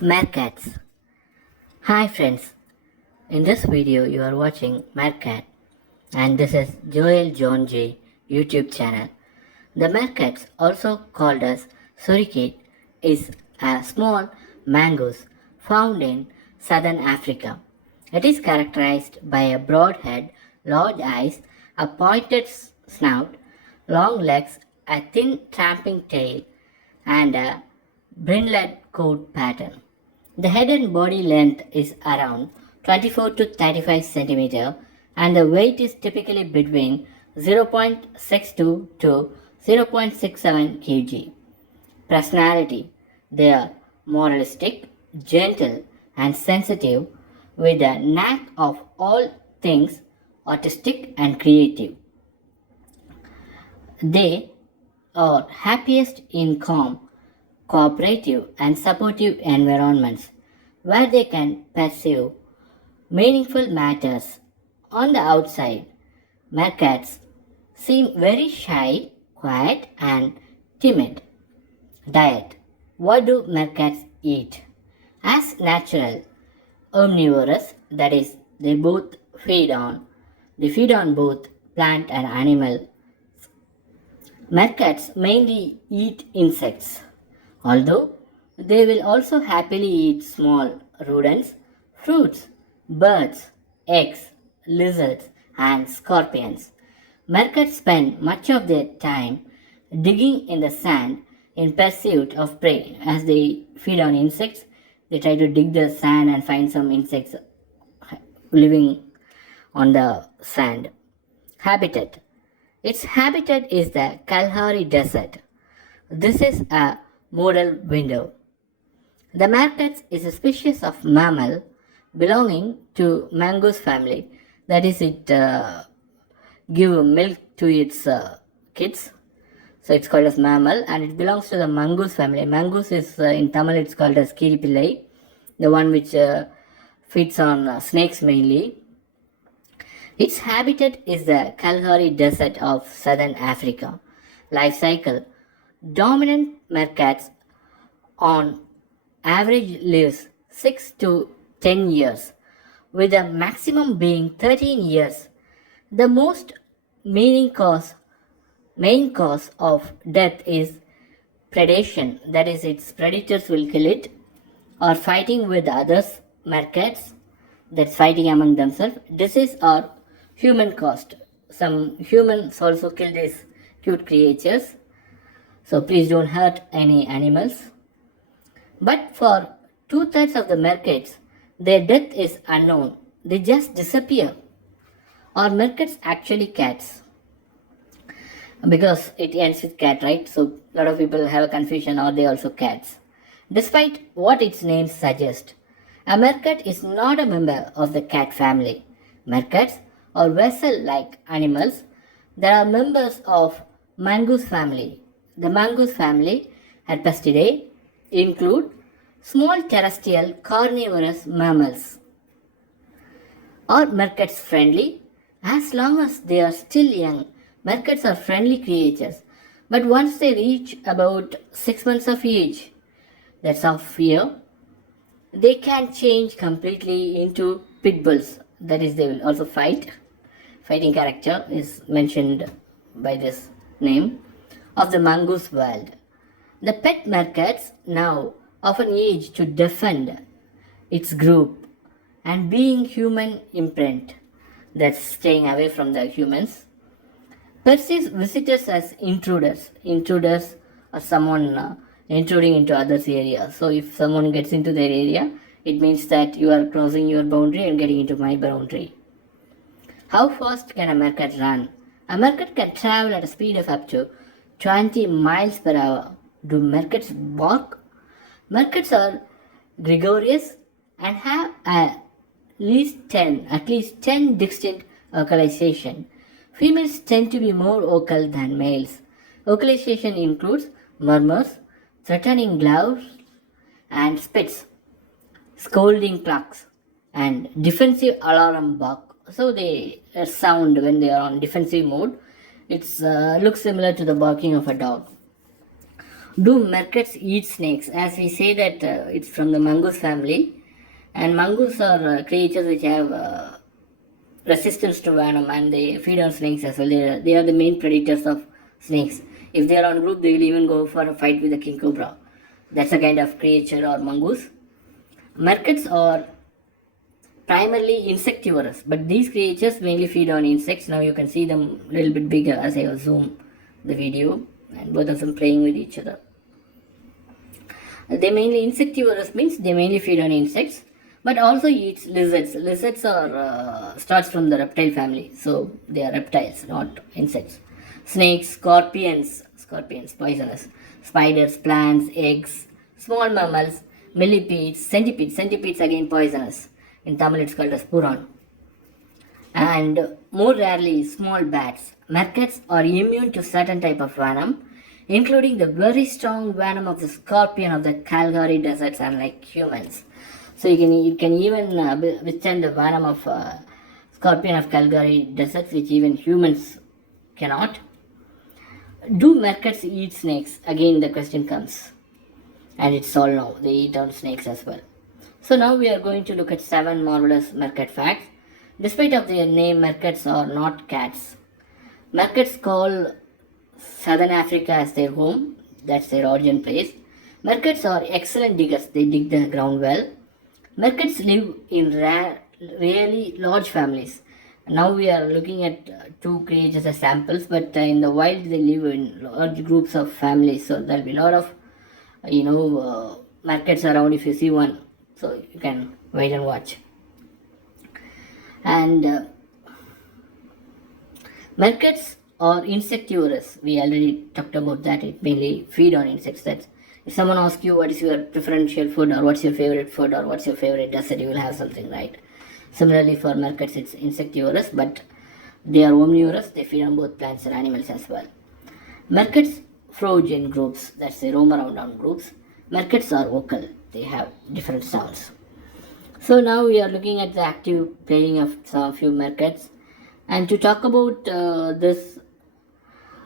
Meerkats. Hi friends, in this video you are watching Meerkat and this is Joel John J YouTube channel. The Meerkats, also called as Suricate, is a small mongoose found in southern Africa. It is characterized by a broad head, large eyes, a pointed snout, long legs, a thin tramping tail, and a brindled coat pattern. The head and body length is around 24 to 35 cm and the weight is typically between 0.62 to 0.67 kg. Personality: they are moralistic, gentle, and sensitive with a knack of all things artistic and creative. They are happiest in calm, cooperative, and supportive environments where they can pursue meaningful matters. On the outside, Meerkats seem very shy, quiet, and timid. Diet: what do Meerkats eat? As natural omnivores, that is, they feed on both plant and animal. Meerkats mainly eat insects, although they will also happily eat small rodents, fruits, birds, eggs, lizards, and scorpions. Meerkats spend much of their time digging in the sand in pursuit of prey. As they feed on insects, they try to dig the sand and find some insects living on the sand. Habitat: its habitat is the Kalahari Desert. This is a model window. The Meerkat is a species of mammal belonging to mongoose family. That is, it give milk to its kids. So it's called as mammal, and it belongs to the mongoose family. Mongoose is in Tamil it's called as kiripillai, the one which feeds on snakes mainly. Its habitat is the Kalahari Desert of southern Africa. Life cycle: dominant Meerkats on average lives 6 to 10 years, with the maximum being 13 years. The most main cause of death is predation, that is, its predators will kill it, or fighting with others Meerkats, that's fighting among themselves, disease or human caused. Some humans also kill these cute creatures, so please don't hurt any animals. But for two-thirds of the Meerkats, their death is unknown. They just disappear. Are Meerkats actually cats? Because it ends with cat, right? So a lot of people have a confusion, are they also cats? Despite what its name suggests, a Meerkat is not a member of the cat family. Meerkats are vessel-like animals that are members of mongoose family. The mongoose family, Herpestidae, include small terrestrial carnivorous mammals. Are Meerkats friendly? As long as they are still young, Meerkats are friendly creatures. But once they reach about 6 months of age, that's of year, they can change completely into pit bulls. That is, they will also fight. Fighting character is mentioned by this name of the mongoose world. The pet Meerkats now often age to defend its group and being human imprint, that's staying away from the humans, perceives visitors as intruders. Intruders are someone intruding into others' area. So if someone gets into their area, it means that you are crossing your boundary and getting into my boundary. How fast can a Meerkat run? A Meerkat can travel at a speed of up to 20 miles per hour. Do Meerkats bark? Meerkats are gregarious and have at least 10 distinct vocalization. Females tend to be more vocal than males. Vocalization includes murmurs, threatening growls and spits, scolding clucks, and defensive alarm bark. So they sound when they are on defensive mode. It looks similar to the barking of a dog. Do Meerkats eat snakes? As we say that it's from the mongoose family, and mongoose are creatures which have resistance to venom and they feed on snakes as well. They are the main predators of snakes. If they are on group, they will even go for a fight with a king cobra. That's a kind of creature or mongoose. Meerkats are primarily insectivorous, but these creatures mainly feed on insects. Now you can see them a little bit bigger as I zoom the video, and both of them playing with each other. They mainly insectivorous means they mainly feed on insects, but also eats lizards. Lizards are starts from the reptile family, so they are reptiles, not insects. Snakes, scorpions poisonous. Spiders, plants, eggs, small mammals, millipedes, centipedes again poisonous. In Tamil it's called as puran. And more rarely small bats. Meerkats are immune to certain type of venom, including the very strong venom of the scorpion of the Calgary deserts, unlike humans. So you can even withstand the venom of scorpion of Calgary deserts, which even humans cannot. Do Meerkats eat snakes? Again the question comes. And it's all no, they eat on snakes as well. So now we are going to look at 7 marvelous Meerkat facts. Despite of their name, Meerkats are not cats. Meerkats call Southern Africa as their home. That's their origin place. Meerkats are excellent diggers. They dig the ground well. Meerkats live in really large families. Now we are looking at 2 creatures as samples, but in the wild they live in large groups of families. So there will be a lot of Meerkats around if you see one. So you can wait and watch. And Meerkats are insectivorous. We already talked about that. It mainly feed on insects. That if someone asks you what is your preferential food or what's your favorite food or what's your favorite dessert, you will have something, right? Similarly for Meerkats, it's insectivorous, but they are omnivorous. They feed on both plants and animals as well. Meerkats forage in groups. That's they roam around on groups. Meerkats are vocal. They have different sounds. So now we are looking at the active playing of some few Meerkats. And to talk about this,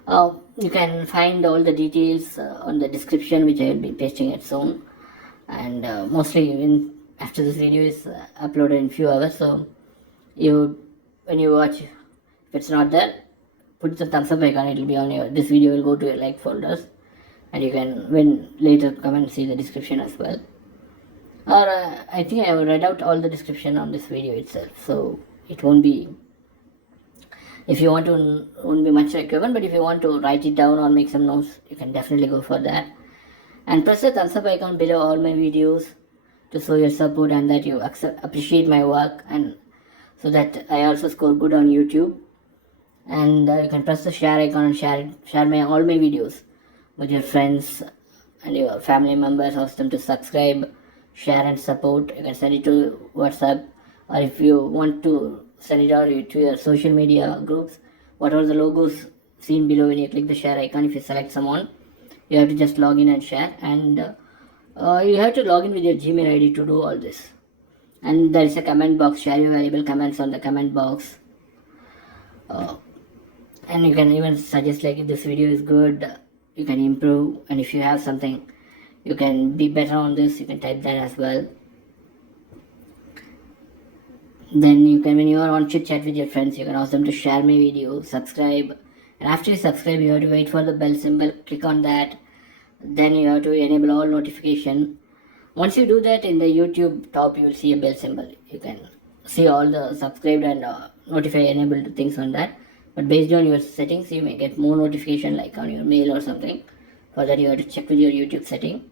you can find all the details on the description, which I will be pasting it soon. And mostly after this video is uploaded in few hours. So when you watch, if it's not there, put the thumbs up icon. It will be on this video will go to your like folders, and you can later come and see the description as well. Or I think I have read out all the description on this video itself, so it won't be, if you want to, won't be much requirement, but if you want to write it down or make some notes, you can definitely go for that. And press the thumbs up icon below all my videos to show your support and that you appreciate my work, and so that I also score good on YouTube. And you can press the share icon and share all my videos with your friends and your family members. Ask them to subscribe, share and support. You can send it to WhatsApp, or if you want to send it out to your social media groups. What are the logos seen below when you click the share icon? If you select someone, you have to just log in and share, and you have to log in with your Gmail ID to do all this. And there is a comment box. Share your valuable comments on the comment box. And you can even suggest, like, if this video is good, you can improve, and if you have something you can be better on this, you can type that as well. Then you can, when you are on chit chat with your friends, you can ask them to share my video, subscribe, and after you subscribe you have to wait for the bell symbol, click on that, then you have to enable all notification. Once you do that, in the YouTube top you will see a bell symbol. You can see all the subscribed and notify enabled things on that, but based on your settings you may get more notification, like on your mail or something. For that you have to check with your YouTube setting.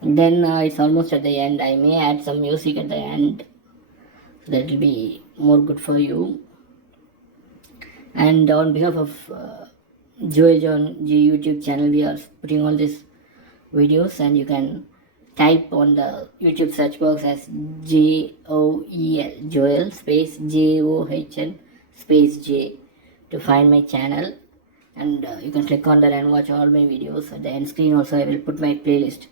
And then it's almost at the end. I may add some music at the end, so that will be more good for you. And on behalf of Joel John G YouTube channel, we are putting all these videos, and you can type on the YouTube search box as JOEL, Joel space JOHN space J to find my channel, and you can click on that and watch all my videos. At the end screen also I will put my playlist.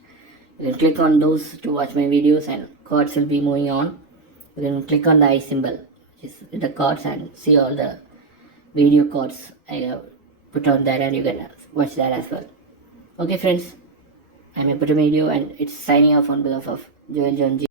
You can click on those to watch my videos, and cards will be moving on. You can click on the eye symbol, which is with the cards, and see all the video cards I have put on that, and you can watch that as well. Okay friends, I'm a video and it's signing off on behalf of Joel John G.